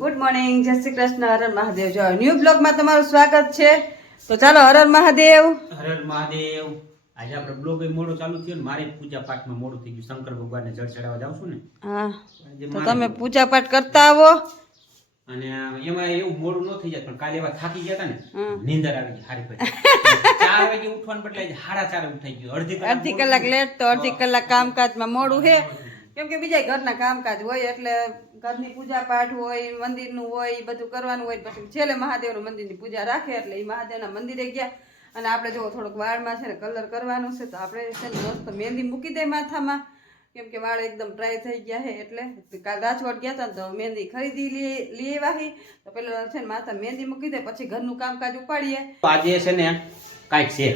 Good morning, જય શ્રી કૃષ્ણ, હર હર મહાદેવ. જો new બ્લોગમાં તમારું સ્વાગત છે. તો ચાલો હર હર મહાદેવ. હર હર મહાદેવ. આજે આપણે બ્લોગ મોડો ચાલુ થયો ને મારે પૂજા પાઠમાં મોડું થઈ ગયું. શંકર ભગવાનને જળ ચડાવવા જાઉં છું ને. હા, તો તમે પૂજા પાઠ કરતા આવો. અને એમાં એવું મોડું ન થઈ જાય, પણ કાલે એવા થાકી ગયા હતા ને, નીંદર આવી ગઈ હારી પછી. 4 વાગે ઉઠવાનું બદલે 4:30 ઉઠાઈ ગયું. અડધી કલાક લેટ તો અડધી કલાક કામકાજમાં મોડું છે. કેમ કે બીજા ઘરના કામકાજ હોય એટલે ઘરની પૂજા પાઠ હોય, મંદિરનું હોય, એ બધું કરવાનું હોય. પછી છેલ્લે મહાદેવનું મંદિરની પૂજા રાખે એટલે એ મહાદેવના મંદિરે ગયા. અને આપણે જો થોડોક વાળમાં છે ને કલર કરવાનું છે, તો આપણે છે ને મસ્ત મહેંદી મૂકી દે માથામાં. કેમ કે વાળ એકદમ ડ્રાય થઈ ગયા છે. એટલે કાલ રાજકોટ ગયા હતા ને તો મહેંદી ખરીદી લઈ આવ્યા. તો પેલા છે ને માથા મહેંદી મૂકી દે, પછી ઘરનું કામકાજ ઉપાડીએ. આજે છે ને કાંઈક છે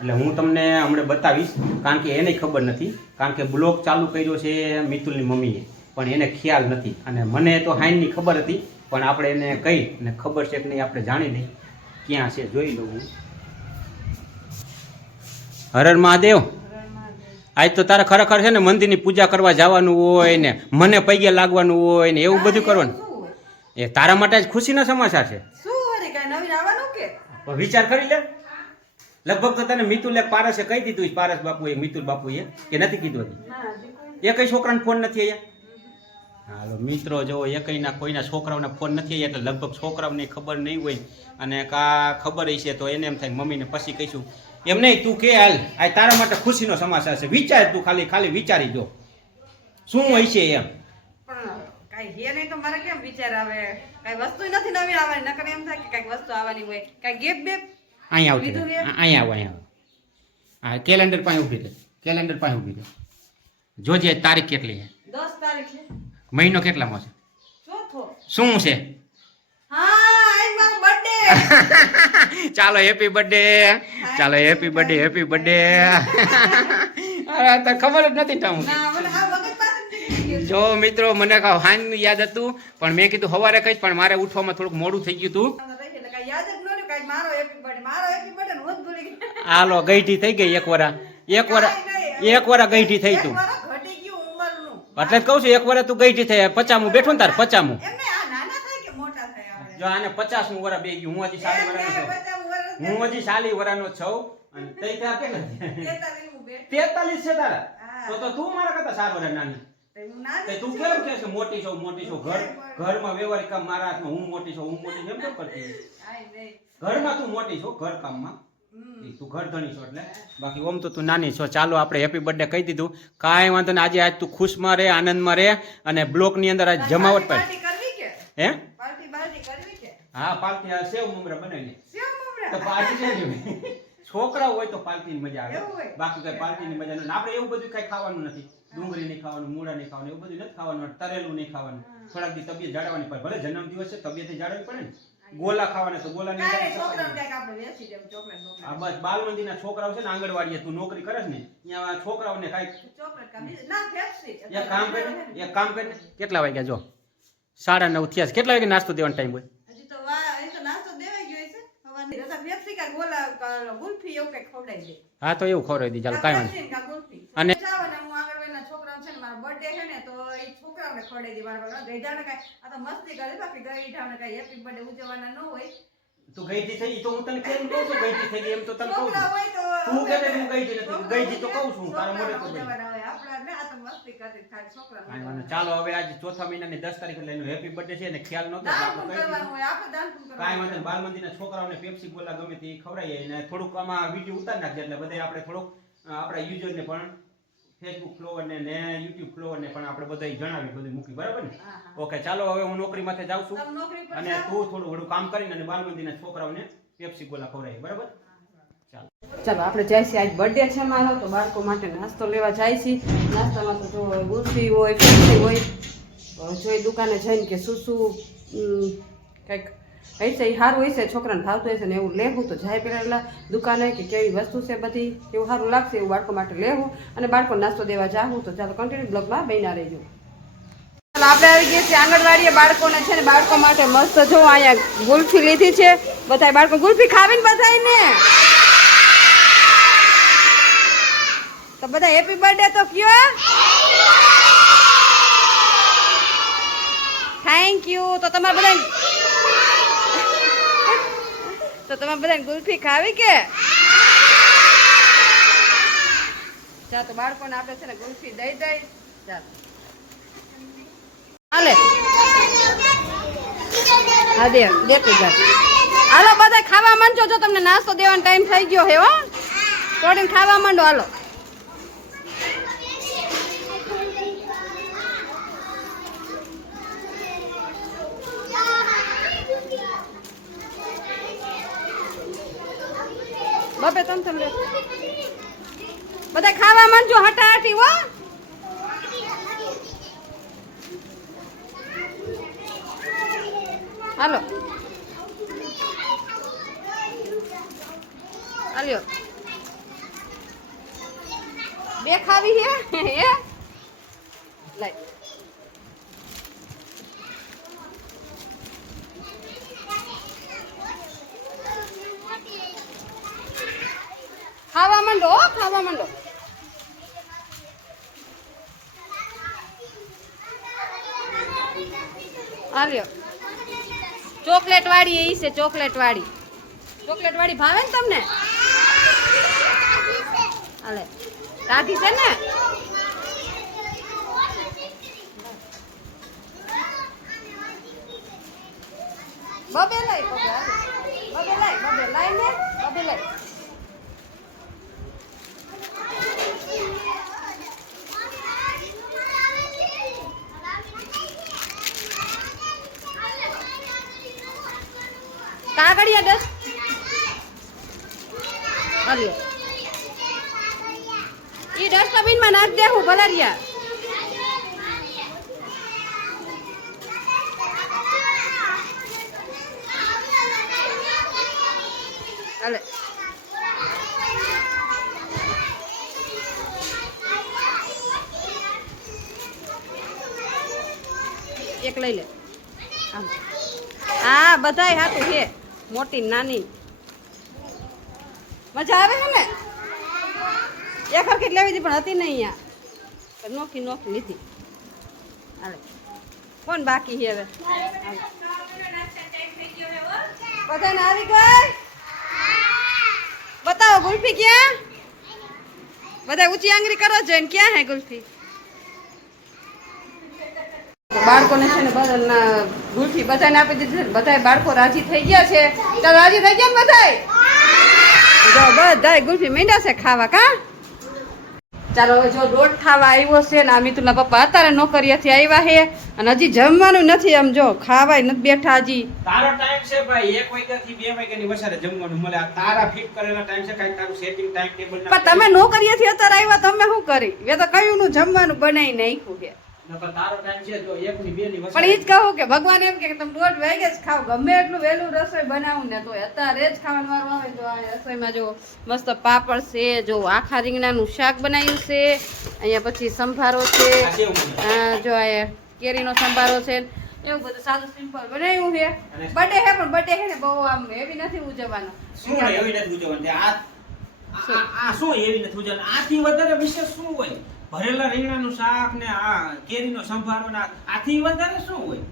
એટલે હું તમને હમણાં બતાવીશ, કારણ કે એને ખબર નથી. કારણ કે બ્લોગ ચાલુ કર્યો છે મિતુલની મમ્મીએ, પણ એને ખ્યાલ નથી. અને મને તો હાઈનની ખબર હતી, પણ આપણે એને કહી અને ખબર છે કે નહીં આપણે જાણી નહીં. ક્યાં છે જોઈ લઉં હું. હર હર મહાદેવ. આજ તો તારે ખરેખર છે ને મંદિરની પૂજા કરવા જવાનું હોય ને, મને પૈગે લાગવાનું હોય ને, એવું બધું કરવાનું. એ તારા માટે જ ખુશીનો સમાચાર છે. વિચાર કરી લે. લગભગ તો તને મિતુલ એક પારસે કહી દીધું, પારસ બાપુએ, મિતુલ બાપુએ, કે નથી કીધું હજી? એકઈ છોકરાને ફોન નથી અહીંયા. હાલો મિત્રો, જો એકઈના કોઈના છોકરાઓને ફોન નથી આવ્યા, એટલે લગભગ છોકરાઓને ખબર નહીં હોય. અને કા ખબર હશે તો એને એમ થાય મમ્મીને પછી કહીશું. એમ નહીં, તું કે હાલ, આ તારા માટે ખુશીનો સમાચાર છે. વિચાર તું, ખાલી વિચારી જો શું હોય છે એમ. કઈ હે નહીં તો મારે કેમ વિચાર આવે? કઈ વસ્તુ નથી નવી આવવાની, નકર એમ થાય કે કઈક વસ્તુ આવવાની હોય. કઈ ગેપ બેપ અહીંયા આવ. હા, કેલેન્ડર પાસે ઉભી રહે. જોજે તારીખ કેટલી છે. 10 તારીખ છે. મહિનો કેટલામાં છે? ચોથો. શું છે? હા, આજ મારો બર્થડે. ચાલો હેપી બર્થડે. Happy birthday. અરે તો ખબર જ નથી તમને. જો મિત્રો, મને કહો હાંજનું યાદ હતું, પણ મેં કીધું સવારે કહીશ, પણ મારે ઉઠવામાં થોડુંક મોડું થઈ ગયું હતું. હાલો, ગઈઢી થઈ ગઈ. એક વરા ગઈઢી થઈ તું. એટલે જ કહું છું, એક વરા તું ગઈઢી થઈ. 50મું બેઠું ને તાર 50મું. જો આને 50મું વરા બે ગયું. હું હજી 40 વરાનો છું. અને તઈ ત્યાં કેટલા 43 છે તારા? તો તું મારા કરતા 4 વરા નાની. તું કેમ કે છે મોટી છો? ઘરમાં વ્યવહારિક કામ મારા હાથમાં. હું મોટી છું એમ કેમ કરતી? ઘરમાં તું મોટી છો, ઘર કામમાં તું ઘર ધણી છો એટલે. બાકી ઓમ તો તું નાની છો. ચાલો આપણે હેપી બર્થડે કહી દીધું, કાંઈ વાંધો ને. આજ તું ખુશમાં રહે, આનંદમાં રહે. અને બ્લોક ની અંદર આજ જમાવટ પાય. હે? હા, પાર્ટી સેવ મમરા બનાવીને તો પાર્ટી છે. છોકરા હોય તો પાર્ટીની મજા આવે, બાકી કઈ પાર્ટીની મજા નથી. આપણે એવું બધું કઈ ખાવાનું નથી. ડુંગળી નહીં ખાવાનું, મૂળા નહીં ખાવાનું, એવું બધું નથી ખાવાનું. તરેલું નહીં ખાવાનું. થોડાક દી તબિયત જાળવવાની પડે. ભલે જન્મ દિવસ છે, તબિયત જાળવવી પડે ને. ગોલા ખાવાના તો ગોલા નહીં. બસ બાલમંદિરના છોકરાઓ છે ને, આંગણવાડીએ તું નોકરી કરે ને, ત્યાં છોકરાઓને કાંઈક એક કામ કરે. કેટલા વાગ્યા? જો 9:30 થયા છે. કેટલા વાગે નાસ્તો દેવાનો ટાઈમ હોય? હા, તો એવું ખવડાવી દી. ચાલો, કાંઈ વાંધો. અને તું ગઈઢી થઈ તો હું તને કેમ કહું છું ગઈઢી થઈ ગઈ એમ? તો તને કહું છું. તું કે તું ગઈઢી નથી. ગઈઢી તો કહું છું તારા મોઢે તો. ચાલો, હવે આજે ચોથા મહિનાની 10 તારીખે લઈને હેપી બર્થડે છે ને, ખ્યાલ નતો. કાંઈ વાંધો. બાલ મંદિરના છોકરાઓને પેપ્સી ગોલા ગમે તે ખવડાવીએ. અને થોડુંક આમાં વિડીયો ઉતારી નાખજે, એટલે બધા આપણે થોડુંક આપણા યુઝરને પણ, ફેસબુક ફ્લોવરને ને યુટ્યુબ ફ્લોવરને પણ આપણે બધા જણાવી, બધું મૂકી. બરાબર ને? ઓકે, ચાલો હવે હું નોકરી માટે જાઉં છું. અને તું થોડું ઘણું કામ કરીને અને બાલ મંદિરના છોકરાઓને પેપ્સી ગોલા ખવડાવી. બરાબર? ચાલો આપણે જાય છે. આજ બર્થડે છે મારો, તો બાળકો માટે નાસ્તો લેવા જાય છે. નાસ્તામાં તો જો ગુલ્ફી હોય, પેપ્સી હોય. જોઈ દુકાને જઈને કે શું કંઈક હશે એ સારું હશે, છોકરાને ભાવતું હશે ને એવું લેવું. તો જાય પેલા દુકાને કે કેવી વસ્તુ છે બધી, એવું સારું લાગશે એવું બાળકો માટે લેવું. અને બાળકો નાસ્તો દેવા જાવું. તો ચાલો કન્ટિન્યુ બ્લોગમાં બન્યા રહેજો. આપણે આવી ગયા છીએ આંગણવાડીએ. બાળકોને છે ને, બાળકો માટે મસ્ત જો અહીંયા ગુલ્ફી લીધી છે. બધા બાળકો ગુલ્ફી ખાવીને બધાને તો બધા હેપી બર્થડે તો કયો. Thank you. તો તમારે બધાને ગુલ્ફી ખાવી કે? ચાલ તો બાળકોને આપણે છે ને ગુલ્ફી દઈ દઈ. ચાલ હાલે હા દેતી જા. હાલો બધા ખાવા માંડજો. જો તમને નાસ્તો દેવાનો ટાઈમ થઈ ગયો હે હો. તોડીને ખાવા માંડો. હાલો બબે તમ લે. બધા ખાવા માંડજો હટાહટી હો. હાલો હાલ્યો. બે ખાવી હે હે લાઈ. ખાવા માંડો ખાવા માંડો. આવ્યો ચોકલેટ વાળી. એ છે ચોકલેટ વાળી. ચોકલેટ વાળી ભાવે ને તમને? હાલે રાધી છે ને? બબે લઈ બબે લઈ ને બબે લઈ. કાગળિયા દસ આવ્યો. ઈ ડસ્ટબિન માં નાખ દેવું ભલારિયા. હાલે એક લઈ લે. હા બધાય હાથું છે. મોટી નાની મજા આવે છે ને? એક હરખી લેવી હતી પણ હતી નહીં અહીંયા. નોખી લીધી. હાલે કોણ બાકી છે હવે? બધાને આવી ગઈ. બતાવો ગુલ્ફી ક્યાં? બધા ઊંચી આંગળી કરો જોઈને ક્યાં હે ગુલ્ફી? બાળકોને છે ને બધા ગુલ્ફી બધાને આપી દીધી છે. બધા બાળકો રાજી થઈ ગયા છે. ચાલો રાજી થઈ ગયા ને બધાય? જો બધાય ગુલ્ફી માંડ્યા છે ખાવા. કા ચાલો હવે જો દોઢ ખાવા આવ્યો છે ને આ મિતુના પપ્પા અત્યારે નોકરીએથી આવ્યા છે અને હજી જમવાનું નથી. આમ જો ખાવાય નથી બેઠા હજી. તારો ટાઈમ છે ભાઈ 1 વાગ્યાથી 2 વાગ્યાની વચ્ચે જમવાનું મળે. આ તારા ફિટ કરેલા ટાઈમ છે. કાઈ તારું સેટિંગ ટાઈમ ટેબલ ના. પણ તમે નોકરીએથી અત્યારે આવ્યા તમે શું કરી? મેં તો કયું નું જમવાનું બનાવી નાખ્યું છે. તારો ટાઈમ છે જો 1 ની 2 ની વચ્ચે. પણ એ જ કહું કે ભગવાન એમ કે તમે 1:30 વાગે જ ખાવ. ગમે એટલું વહેલું રસોઈ બનાવું ને તો અત્યારે જ ખાવાનું વારો આવે. જો આ રસોઈમાં જો મસ્ત પાપડ છે. જો આખા રીંગણાનું શાક બનાવ્યું છે. અહીંયા પછી સંભારો છે. જો આ કેરીનો સંભારો છે. એવું બધું સાદું સિમ્પલ બનાવ્યું છે. બર્થડે છે પણ બર્થડે છે ને બહુ આમ એવી નથી ઉજવવાનો. શું એવી નથી ઉજવવાની? આ શું એવી નથી ઉજવવાની? આથી વધારે વિશેષ શું હોય? ભરેલા રીંગણાનું શાક ને આ કેરીનો સંભારો ને આથી વધારે શું હોય?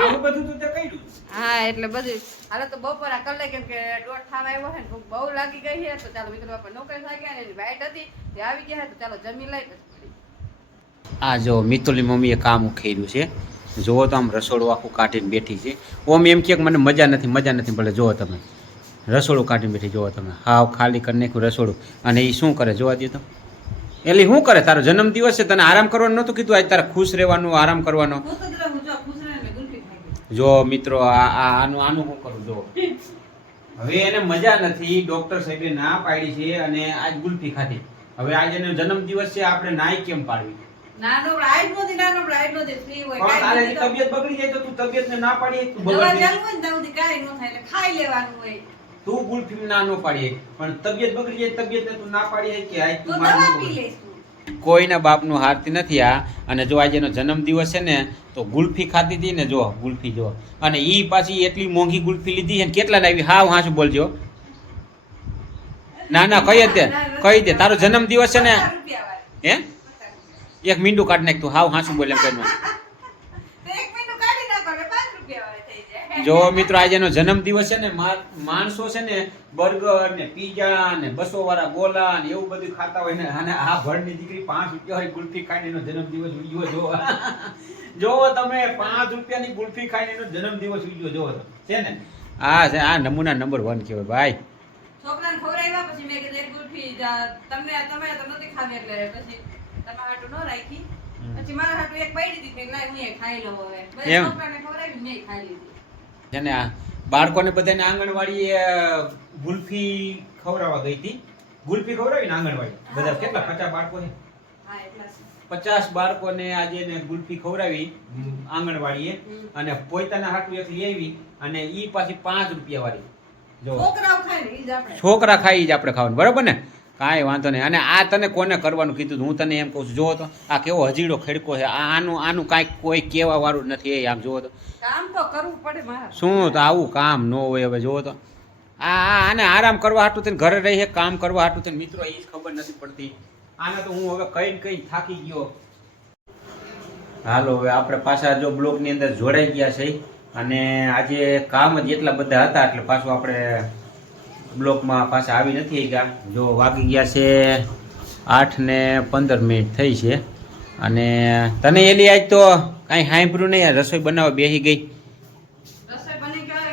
આવું બધું તો તે કર્યું. હા એટલે બધું હાલે તો બપોરા કર લે. કેમ કે દોઢ ખાવા આવ્યો છે ને ભૂખ બહુ લાગી ગઈ છે. તો ચાલો મિત્રો બાપા નોકરી થઈ ગયા ને એની વાઈટ હતી તે આવી ગયા. તો ચાલો જમી લઈ પછી. આ જો મિતુલી મમ્મીએ કામ ઉખેર્યું છે. જુઓ તો આમ રસોડું આખું કાઢીને બેઠી છે. ઓમ એમ કે મને મજા નથી ભલે જુઓ તમે રસોડું કાઢીને બેઠી. જુઓ તમે હાવ ખાલી કરી નાખ્યું રસોડું. અને એ શું કરે જોવા દે તો. એટલે શું કરે? તારો જન્મદિવસ છે, તને આરામ કરવાનું નહોતું કીધું? આજ તારે ખુશ રહેવાનું, આરામ કરવાનો. જો મિત્રો આનું શું કરું જો. હવે એને મજા નથી. ડોક્ટર સાહેબે ના પાડી છે અને આજ ગુલ્ફી ખાધી. હવે આજ એનો જન્મદિવસ છે, આપણે નાઈ કેમ પાડવી? નાનો બ્રાઇડ નોતી ફ્રી હોય. પણ તારી તબિયત બગડી જાય તો તું તબિયતને ના પાડી? તું દવા ચાલુ હોય ને તો કાઈ ન થાય એટલે ખાઈ લેવાનું હોય. તું ગુલ્ફી ના નો પાડી પણ તબિયત બગડી જાય તબિયતને તું ના પાડી કે આજ તું દવા પી લેસ તું. કોઈના બાપનું હારતી નથી આ. અને જો આજે એનો જન્મદિવસ છે ને તો ગુલ્ફી ખાધી હતી ને. જો ગુલ્ફી જો. અને ઈ પાછી એટલી મોંઘી ગુલ્ફી લીધી છે ને. કેટલા લાવી? હા શું બોલજો. ના કહી દે તારો જન્મદિવસ છે ને. હે એક મીંડું કાઢ નાખ તું. હાવ હાસું બોલે એમ કહેવાનું. જો મિત્રો આજે એનો જન્મદિવસ છે ને માણસો છે ને બર્ગર ને પીઝા ને 200 વાળા ગોલા ને એવું બધું ખાતા હોય ને અને આ ભણની દીકરી 5 રૂપિયા વાળી ગુલ્ફી ખાઈને એનો જન્મદિવસ ઉજવ્યો જો જોવો તમે 5 રૂપિયાની ગુલ્ફી ખાઈને એનો જન્મદિવસ ઉજવ્યો જોવો છે ને આ નમૂના નંબર 1 કહેવાય ભાઈ. છોકરાને ખવડાવ્યા પછી મેં કીધું એક ગુલ્ફી તમે તો નથી ખાવી એટલે પછી તમારા હાટુ ન રાખી પછી મારા હાટુ એક પડી દીધી કે લાય હું ખાઈ લઉં હવે બધા છોકરાને ખવડાવી મેં ખાઈ લીધી છે ને આ બાળકોને બધાને આંગણવાડીએ ગુલ્ફી ખવડાવવા ગઈ હતી. ગુલ્ફી ખવડાવી ને આંગણવાડી બધા કેટલા 50 બાળકો છે. હા એટલા 50 બાળકોને આજે ને ગુલ્ફી ખવડાવી આંગણવાડીએ અને પોતાના હાટુ એક લઈ આવી અને ઈ પાછી 5 રૂપિયા વાળી જો છોકરાઓ ખાય ને ઈ જ આપણે છોકરા ખાઈ જ આપણે ખાવાનું બરાબર ને કાંઈ વાંધો નહીં. અને આ તને કોને કરવાનું કીધું હું તને એમ કહું છું જોવો તો આ કેવો હજીડો ખેડકો છે. આનું કાંઈ કોઈ કહેવા વાળું નથી. આમ જોવો તો કામ તો કરવું પડે મારા શું તો આવું કામ ન હોય. હવે જોવો તો આને આરામ કરવા હાટું થઈને ઘરે રહી કામ કરવા હાટું થઈને મિત્રો એ જ ખબર નથી પડતી. આને તો હું હવે કઈ થાકી ગયો. હાલો હવે આપણે પાછા જો બ્લોગની અંદર જોડાઈ ગયા છે અને આજે કામ જ એટલા બધા હતા એટલે પાછું આપણે બ્લોકમાં પાછા આવી નથી ગયા. જો વાગી ગયા છે 8:15 થઈ છે અને તને એલી આજ તો કાંઈ સાંભળ્યું નહીં. રસોઈ બનાવવા બેસી ગઈ. રસોઈ બની ગઈ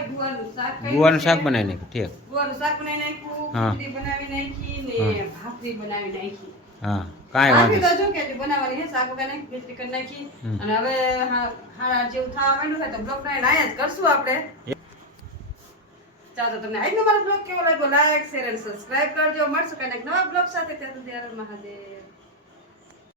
ગુવારનું શાક બનાવી નાખ્યું. ઠીક ગુવારનું શાક બનાવી નાખ્યું હા. ખીચડી બનાવી નાખી ને ભાખરી બનાવી નાખી. હા કાંઈ વાંધો ભાખરી તો જો કે હજી બનાવવાની છે શાક વગર નાખી ખીચડી કરી નાખી અને હવે હાડા જેવું થવા માંડ્યું છે તો બ્લોગ ને આયા જ કરશું આપણે. ચાલો તમને આજનો મારો બ્લોગ કેવો લાગ્યો લાઈક શેર અને સબસ્ક્રાઇબ કરજો. મળશું કઈ નવા બ્લોગ સાથે. ત્યાં સુધી હર હર મહાદેવ.